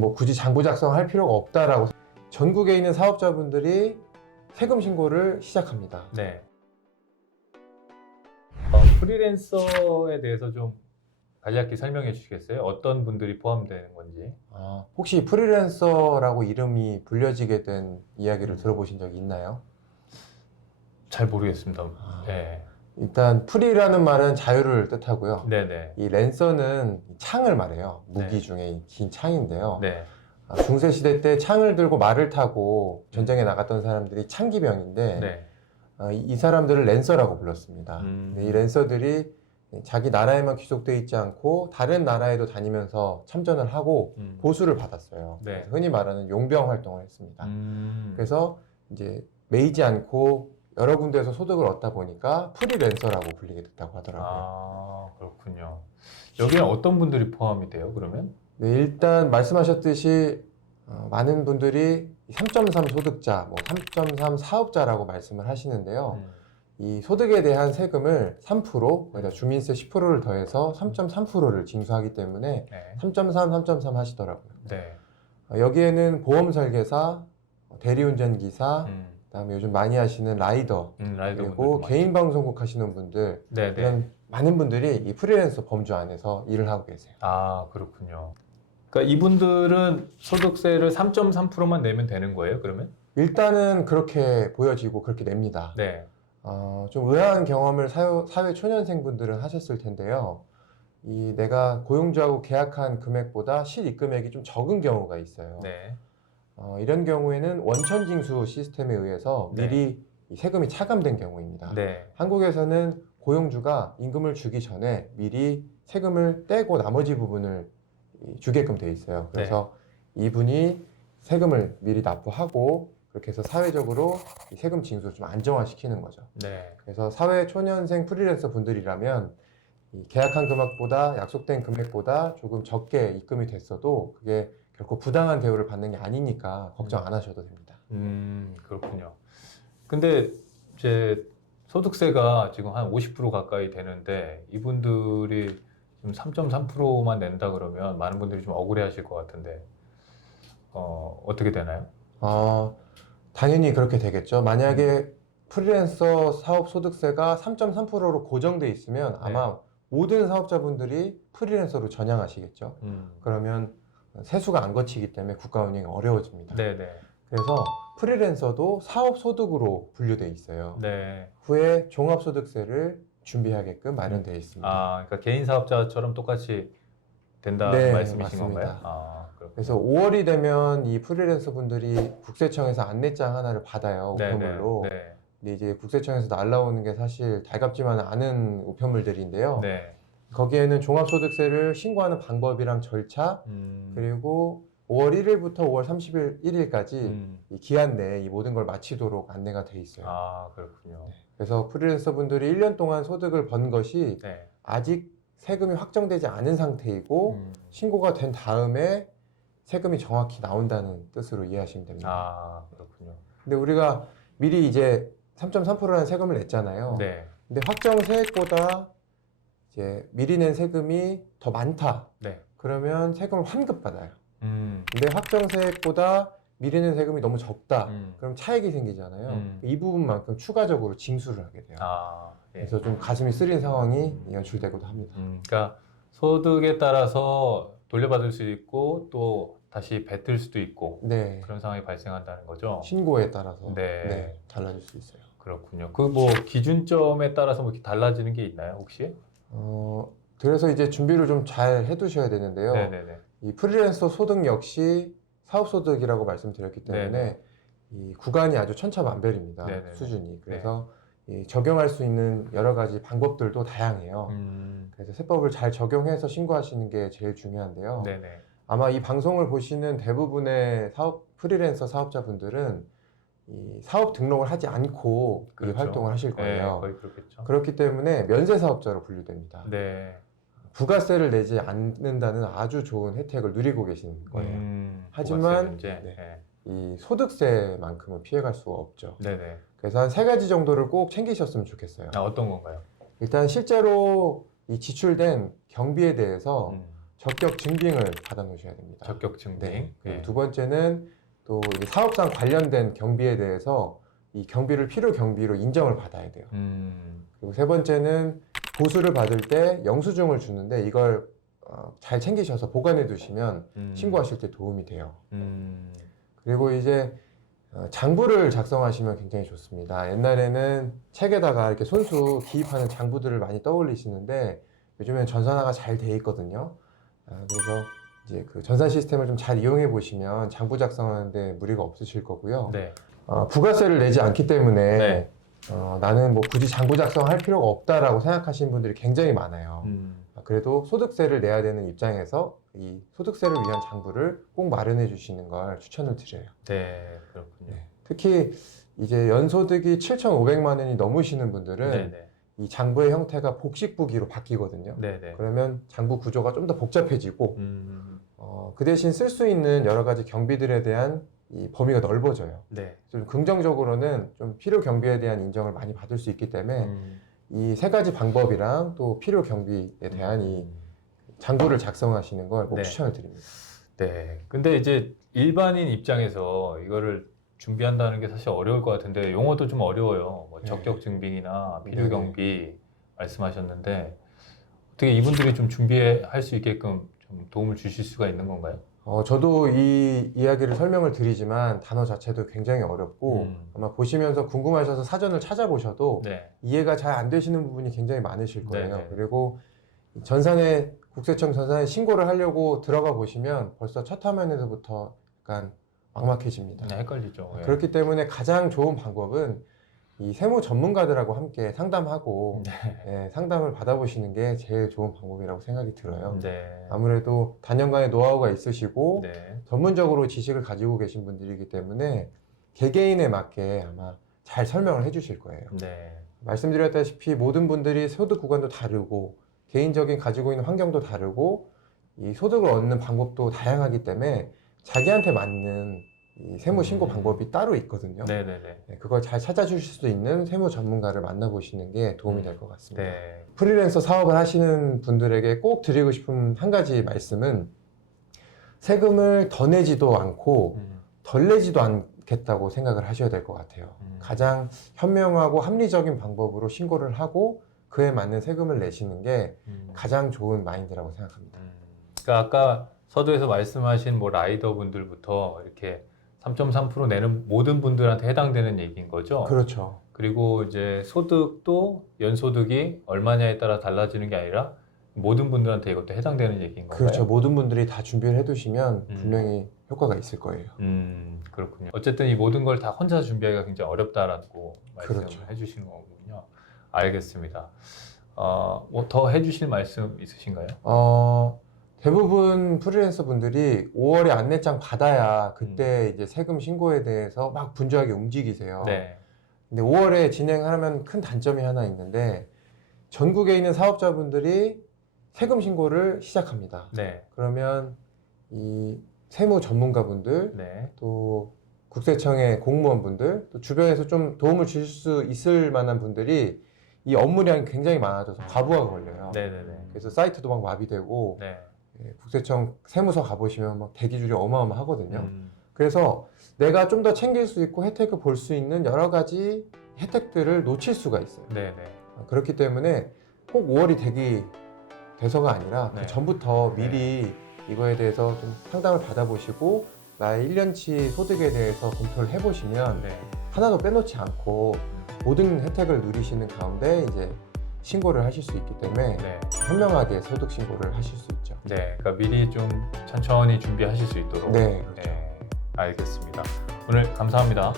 뭐 굳이 장부 작성할 필요가 없다라고 전국에 있는 사업자분들이 세금 신고를 시작합니다. 네. 프리랜서에 대해서 좀 간략히 설명해 주시겠어요? 어떤 분들이 포함되는 건지. 혹시 프리랜서라고 이름이 불려지게 된 이야기를 들어보신 적이 있나요? 잘 모르겠습니다. 네. 일단 프리라는 말은 자유를 뜻하고요. 네네. 이 랜서는 창을 말해요. 무기 네. 중에 긴 창인데요. 네. 중세 시대 때 창을 들고 말을 타고 전쟁에 나갔던 사람들이 창기병인데 네. 이 사람들을 랜서라고 불렀습니다. 근데 이 랜서들이 자기 나라에만 귀속되어 있지 않고 다른 나라에도 다니면서 참전을 하고 보수를 받았어요. 네. 그래서 흔히 말하는 용병 활동을 했습니다. 그래서 이제 매이지 않고 여러 군데에서 소득을 얻다 보니까 프리랜서라고 불리게 됐다고 하더라고요. 아, 그렇군요. 여기는 어떤 분들이 포함이 돼요, 그러면? 네, 일단 말씀하셨듯이 많은 분들이 3.3 소득자, 뭐 3.3 사업자라고 말씀을 하시는데요. 이 소득에 대한 세금을 3%, 그러니까 주민세 10%를 더해서 3.3%를 징수하기 때문에 네. 3.3, 3.3 하시더라고요. 네. 여기에는 보험 설계사, 대리운전 기사, 그다음에 요즘 많이 하시는 라이더, 라이더 그리고 분들도 개인 방송국 하시는 분들, 네네. 이런 많은 분들이 이 프리랜서 범주 안에서 일을 하고 계세요. 아, 그렇군요. 그러니까 이분들은 소득세를 3.3%만 내면 되는 거예요, 그러면? 일단은 그렇게 보여지고 그렇게 냅니다. 네. 좀 의아한 경험을 사회 초년생 분들은 하셨을 텐데요. 내가 고용주하고 계약한 금액보다 실입금액이 좀 적은 경우가 있어요. 네. 이런 경우에는 원천징수 시스템에 의해서 네. 미리 이 세금이 차감된 경우입니다. 네. 한국에서는 고용주가 임금을 주기 전에 미리 세금을 떼고 나머지 부분을 주게끔 돼 있어요. 그래서 이분이 세금을 미리 납부하고 그렇게 해서 사회적으로 이 세금 징수를 좀 안정화시키는 거죠. 네. 그래서 사회 초년생 프리랜서 분들이라면 이 계약한 금액보다 약속된 금액보다 조금 적게 입금이 됐어도 그게 결코 부당한 대우를 받는 게 아니니까 걱정 안 하셔도 됩니다. 그렇군요. 근데 이제 소득세가 지금 한 50% 가까이 되는데 이분들이 지금 3.3%만 낸다 그러면 많은 분들이 좀 억울해 하실 것 같은데 어떻게 되나요? 당연히 그렇게 되겠죠. 만약에 프리랜서 사업 소득세가 3.3%로 고정돼 있으면 아마 모든 사업자분들이 프리랜서로 전향하시겠죠. 그러면 세수가 안 거치기 때문에 국가 운영이 어려워집니다. 네네. 그래서 프리랜서도 사업 소득으로 분류돼 있어요. 네. 후에 종합소득세를 준비하게끔 마련되어 있습니다. 그러니까 개인 사업자처럼 똑같이 된다는 네, 말씀이신 맞습니다. 건가요? 그렇군요. 그래서 5월이 되면 이 프리랜서 분들이 국세청에서 안내장 하나를 받아요. 우편물로. 네네. 네. 근데 이제 국세청에서 날라오는 게 사실 달갑지만 않은 우편물들인데요. 네. 거기에는 종합소득세를 신고하는 방법이랑 절차, 그리고 5월 1일부터 5월 31일까지 이 기한 내에 이 모든 걸 마치도록 안내가 돼 있어요. 그렇군요. 그래서 프리랜서 분들이 1년 동안 소득을 번 것이 네. 아직 세금이 확정되지 않은 상태이고 신고가 된 다음에 세금이 정확히 나온다는 뜻으로 이해하시면 됩니다. 그렇군요. 근데 우리가 미리 이제 3.3%라는 세금을 냈잖아요. 네. 근데 확정 세액보다 이제 미리 낸 세금이 더 많다. 네. 그러면 세금을 환급받아요. 네. 근데 확정 세액보다 미리 낸 세금이 너무 적다. 그럼 차액이 생기잖아요. 이 부분만큼 추가적으로 징수를 하게 돼요. 예. 그래서 좀 가슴이 쓰린 상황이 연출되기도 합니다. 그러니까 소득에 따라서 돌려받을 수 있고 또 다시 뱉을 수도 있고 네. 그런 상황이 발생한다는 거죠. 신고에 따라서 네. 달라질 수 있어요. 그렇군요. 그 뭐 기준점에 따라서 뭐 이렇게 달라지는 게 있나요, 혹시? 그래서 이제 준비를 좀 잘 해두셔야 되는데요. 네네네. 이 프리랜서 소득 역시 사업소득이라고 말씀드렸기 때문에 네네. 이 구간이 아주 천차만별입니다. 네네네. 수준이. 그래서 이 적용할 수 있는 여러 가지 방법들도 다양해요. 그래서 세법을 잘 적용해서 신고하시는 게 제일 중요한데요. 네네. 아마 이 방송을 보시는 대부분의 프리랜서 사업자분들은 이 사업 등록을 하지 않고 그렇죠. 이 활동을 하실 거예요. 네, 거의 그렇겠죠. 그렇기 때문에 면세사업자로 분류됩니다. 네. 부가세를 내지 않는다는 아주 좋은 혜택을 누리고 계시는 거예요. 하지만 이 소득세만큼은 피해갈 수가 없죠. 네네. 그래서 한 3가지 정도를 꼭 챙기셨으면 좋겠어요. 어떤 건가요? 일단 실제로 이 지출된 경비에 대해서 적격 증빙을 받아 놓으셔야 됩니다. 적격 증빙. 네. 네. 두 번째는 또 이제 사업상 관련된 경비에 대해서 이 경비를 필요 경비로 인정을 받아야 돼요. 그리고 세 번째는 보수를 받을 때 영수증을 주는데 이걸 잘 챙기셔서 보관해 두시면 신고하실 때 도움이 돼요. 그리고 이제 장부를 작성하시면 굉장히 좋습니다. 옛날에는 책에다가 이렇게 손수 기입하는 장부들을 많이 떠올리시는데 요즘엔 전산화가 잘 돼 있거든요. 그래서 이제 그 전산 시스템을 좀 잘 이용해 보시면 장부 작성하는데 무리가 없으실 거고요. 네. 부가세를 내지 않기 때문에 네. 나는 뭐 굳이 장부 작성할 필요가 없다라고 생각하시는 분들이 굉장히 많아요. 그래도 소득세를 내야 되는 입장에서 이 소득세를 위한 장부를 꼭 마련해 주시는 걸 추천을 드려요. 네, 그렇군요. 네. 특히 이제 연소득이 7,500만 원이 넘으시는 분들은 네네. 이 장부의 형태가 복식부기로 바뀌거든요. 네네. 그러면 장부 구조가 좀 더 복잡해지고 그 대신 쓸 수 있는 여러 가지 경비들에 대한 이 범위가 넓어져요. 네. 좀 긍정적으로는 좀 필요 경비에 대한 인정을 많이 받을 수 있기 때문에 이 세 가지 방법이랑 또 필요 경비에 대한 이 장부를 작성하시는 걸 꼭 네. 추천을 드립니다. 네. 근데 이제 일반인 입장에서 이거를 준비한다는 게 사실 어려울 것 같은데 용어도 좀 어려워요. 뭐 네. 적격 증빙이나 필요 네네. 경비 말씀하셨는데 어떻게 이분들이 좀 준비할 수 있게끔 좀 도움을 주실 수가 있는 건가요? 저도 이 이야기를 설명을 드리지만 단어 자체도 굉장히 어렵고 아마 보시면서 궁금하셔서 사전을 찾아보셔도 네. 이해가 잘 안 되시는 부분이 굉장히 많으실 거예요. 네네. 그리고 국세청 전산에 신고를 하려고 들어가 보시면 벌써 첫 화면에서부터 약간 막막해집니다. 네, 헷갈리죠. 예. 그렇기 때문에 가장 좋은 방법은 이 세무 전문가들하고 함께 상담하고 네. 상담을 받아보시는 게 제일 좋은 방법이라고 생각이 들어요. 네. 아무래도 단연간의 노하우가 있으시고 네. 전문적으로 지식을 가지고 계신 분들이기 때문에 개개인에 맞게 아마 잘 설명을 해주실 거예요. 네. 말씀드렸다시피 모든 분들이 소득 구간도 다르고 개인적인 가지고 있는 환경도 다르고 이 소득을 얻는 방법도 다양하기 때문에 자기한테 맞는 이 세무 신고 방법이 따로 있거든요. 네네네. 네, 그걸 잘 찾아주실 수 있는 세무 전문가를 만나보시는 게 도움이 될 것 같습니다. 네. 프리랜서 사업을 하시는 분들에게 꼭 드리고 싶은 한 가지 말씀은 세금을 더 내지도 않고 덜 내지도 않겠다고 생각을 하셔야 될 것 같아요. 가장 현명하고 합리적인 방법으로 신고를 하고 그에 맞는 세금을 내시는 게 가장 좋은 마인드라고 생각합니다. 그러니까 아까 서두에서 말씀하신 뭐 라이더 분들부터 이렇게 3.3% 내는 모든 분들한테 해당되는 얘기인 거죠. 그렇죠. 그리고 이제 소득도 연소득이 얼마냐에 따라 달라지는 게 아니라 모든 분들한테 이것도 해당되는 얘기인 건가요? 그렇죠. 모든 분들이 다 준비를 해두시면 분명히 효과가 있을 거예요. 그렇군요. 어쨌든 이 모든 걸 다 혼자 준비하기가 굉장히 어렵다라고 말씀을 그렇죠. 해주시는 거군요. 알겠습니다. 뭐 더 해주실 말씀 있으신가요? 대부분 프리랜서 분들이 5월에 안내장 받아야 그때 이제 세금 신고에 대해서 막 분주하게 움직이세요. 네. 근데 5월에 진행하면 큰 단점이 하나 있는데 전국에 있는 사업자분들이 세금 신고를 시작합니다. 네. 그러면 이 세무 전문가분들 네. 또 국세청의 공무원분들 또 주변에서 좀 도움을 주실 수 있을 만한 분들이 이 업무량이 굉장히 많아져서 과부하가 걸려요. 네네네. 그래서 사이트도 막 마비되고 네. 국세청 세무서 가보시면 막 대기줄이 어마어마하거든요. 그래서 내가 좀 더 챙길 수 있고 혜택을 볼 수 있는 여러 가지 혜택들을 놓칠 수가 있어요. 네네. 그렇기 때문에 꼭 5월이 되기 돼서가 아니라 네. 그 전부터 미리 이거에 대해서 좀 상담을 받아보시고 나의 1년치 소득에 대해서 검토를 해보시면 네. 하나도 빼놓지 않고 모든 혜택을 누리시는 가운데 이제 신고를 하실 수 있기 때문에 네. 현명하게 소득 신고를 하실 수 있죠. 네. 그러니까 미리 좀 천천히 준비하실 수 있도록. 네, 그렇죠. 알겠습니다. 오늘 감사합니다.